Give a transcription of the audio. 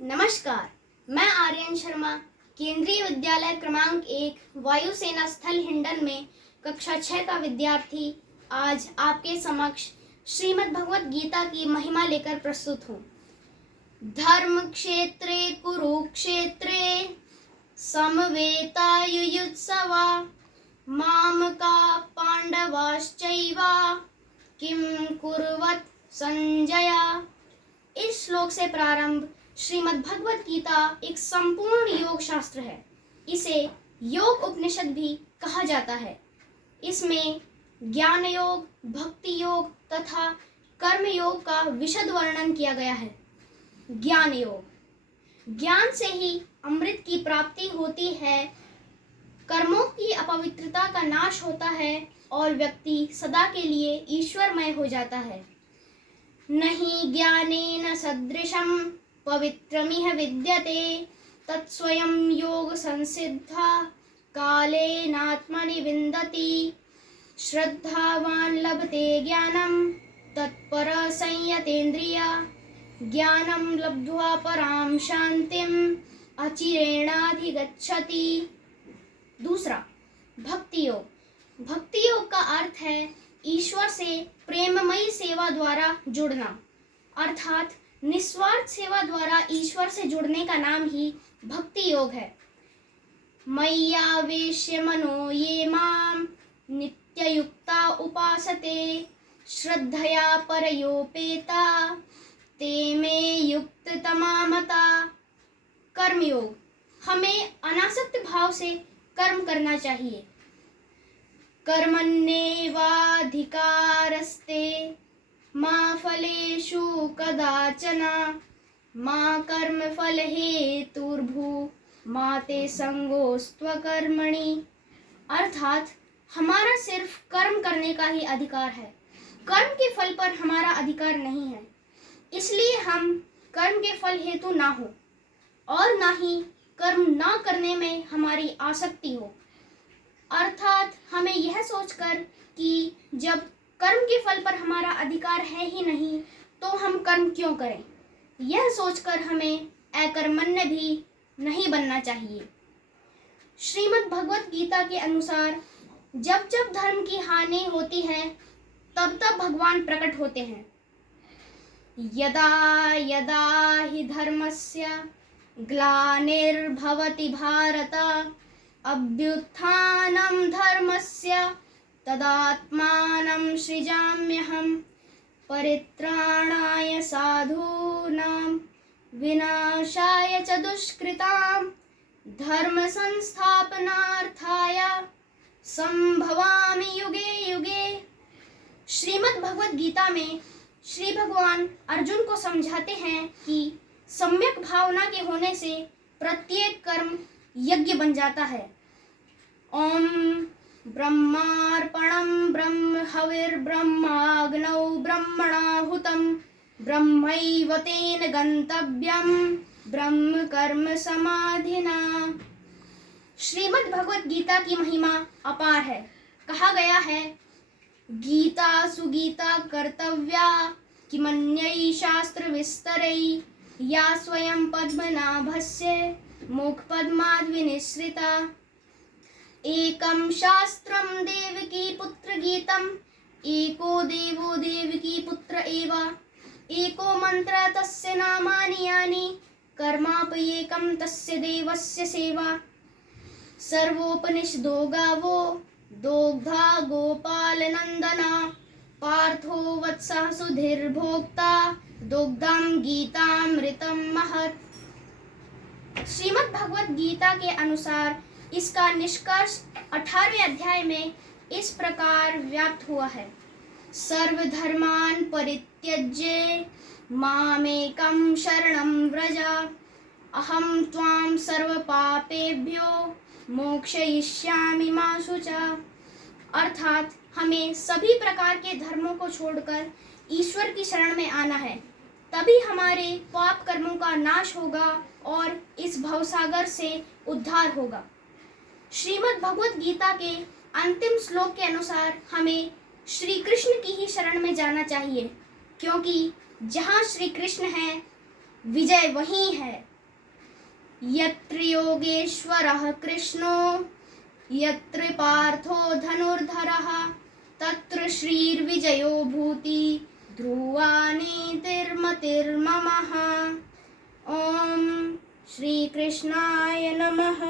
नमस्कार, मैं आर्यन शर्मा केंद्रीय विद्यालय क्रमांक 1 वायुसेना स्थल हिंडन में कक्षा 6 का विद्यार्थी आज आपके समक्ष श्रीमद् भगवत गीता की महिमा लेकर प्रस्तुत हूँ। धर्म क्षेत्रे कुरुक्षेत्रे समवेतायुयुत्सवा मामका पांडवाश्चैव किम कुर्वत संजय। इस श्लोक से प्रारंभ श्रीमद् भगवत गीता एक संपूर्ण योग शास्त्र है। इसे योग उपनिषद भी कहा जाता है। इसमें ज्ञान योग, भक्ति योग तथा कर्म योग का विशद वर्णन किया गया है। ज्ञान योग, ज्ञान से ही अमृत की प्राप्ति होती है, कर्मों की अपवित्रता का नाश होता है और व्यक्ति सदा के लिए ईश्वरमय हो जाता है। नहीं ज्ञानेन सदृशं पवित्रमिह विद्यते तत्स्वयं योग संसिद्धा कालेनात्मनि विन्दति। श्रद्धावान् लभते ज्ञानं तत्पर संयतेन्द्रिय ज्ञानं लब्ध्वा परां शान्तिम् अचिरेणाधिगच्छति। दूसरा, भक्ति योग। भक्ति योग का अर्थ है ईश्वर से प्रेममयी सेवा द्वारा जुड़ना, अर्थात निस्वार्थ सेवा द्वारा ईश्वर से जुड़ने का नाम ही भक्ति योग है। मय्यावेश्य मनो ये माम नित्ययुक्ता उपासते श्रद्धया परयोपेता ते मे युक्ततमा मता। कर्मयोग, हमें अनासक्त भाव से कर्म करना चाहिए। कर्मण्येवाधिकारस्ते मा फलेषु कदाचन मा कर्मफल हेतुर्भू मा ते संगोस्त्वकर्मणि। अर्थात हमारा सिर्फ कर्म करने का ही अधिकार है, कर्म के फल पर हमारा अधिकार नहीं है। इसलिए हम कर्म के फल हेतु ना हो और ना ही कर्म ना करने में हमारी आसक्ति हो। अर्थात हमें यह सोचकर कि जब कर्म के फल पर हमारा अधिकार है ही नहीं तो हम कर्म क्यों करें, यह सोचकर हमें अकर्मण्य भी नहीं बनना चाहिए। श्रीमद् भगवत गीता के अनुसार जब जब धर्म की हानि होती है तब तब भगवान प्रकट होते हैं। यदा यदा हि धर्मस्य ग्लानिर्भवति भारत अभ्युत्थानं धर्मस्य तदात्मानं सृजाम्यहं परित्राणाय साधूनां विनाशाय च दुष्कृतां धर्म संस्थापनार्थाय संभवामि युगे युगे। श्रीमद् भगवत गीता में श्री भगवान अर्जुन को समझाते हैं कि सम्यक भावना के होने से प्रत्येक कर्म यज्ञ बन जाता है। ओम ब्रह्मार्पणं ब्रह्म हविर्ब्रह्माग्नौ ब्रह्मणाहुतं ब्रह्मैव तेन गन्तव्यं ब्रह्म कर्म समाधिना। श्रीमद् भगवत गीता की महिमा अपार है। कहा गया है, गीता सुगीता कर्तव्या किमन्यै शास्त्र विस्तरै या स्वयं पद्मनाभस्य मुखपद्माद् विनिसृता। एकं शास्त्रं देवकी पुत्र गीतम् एको देवो देवकी पुत्र एव एको मंत्र तस्य नामानि यानि कर्माप्येकं तस्य देवस्य सेवा। सर्वोपनिषदो गावो दोग्धा गोपालनंदना पार्थो वत्सः सुधीर्भोक्ता दुग्धं गीतामृतं महत्। श्रीमद् भगवत गीता के अनुसार इसका निष्कर्ष 18वें अध्याय में इस प्रकार व्याप्त हुआ है। सर्वधर्मान् परित्यज्य मामेकं शरणं व्रज अहं त्वां सर्वपापेभ्यो मोक्षयिष्यामि मा शुचा। अर्थात हमें सभी प्रकार के धर्मों को छोड़कर ईश्वर की शरण में आना है, तभी हमारे पाप कर्मों का नाश होगा और इस भवसागर से उद्धार होगा। श्रीमद् भगवत गीता के अंतिम श्लोक के अनुसार हमें श्री कृष्ण की ही शरण में जाना चाहिए, क्योंकि जहाँ श्री कृष्ण हैं विजय वही है। यत्र योगेश्वरः कृष्णो यत्र पार्थो धनुर्धरः तत्र श्रीर्विजयो भूति ध्रुवा नीतिर्मतिर्ममः। ओम श्री कृष्णाय नमः।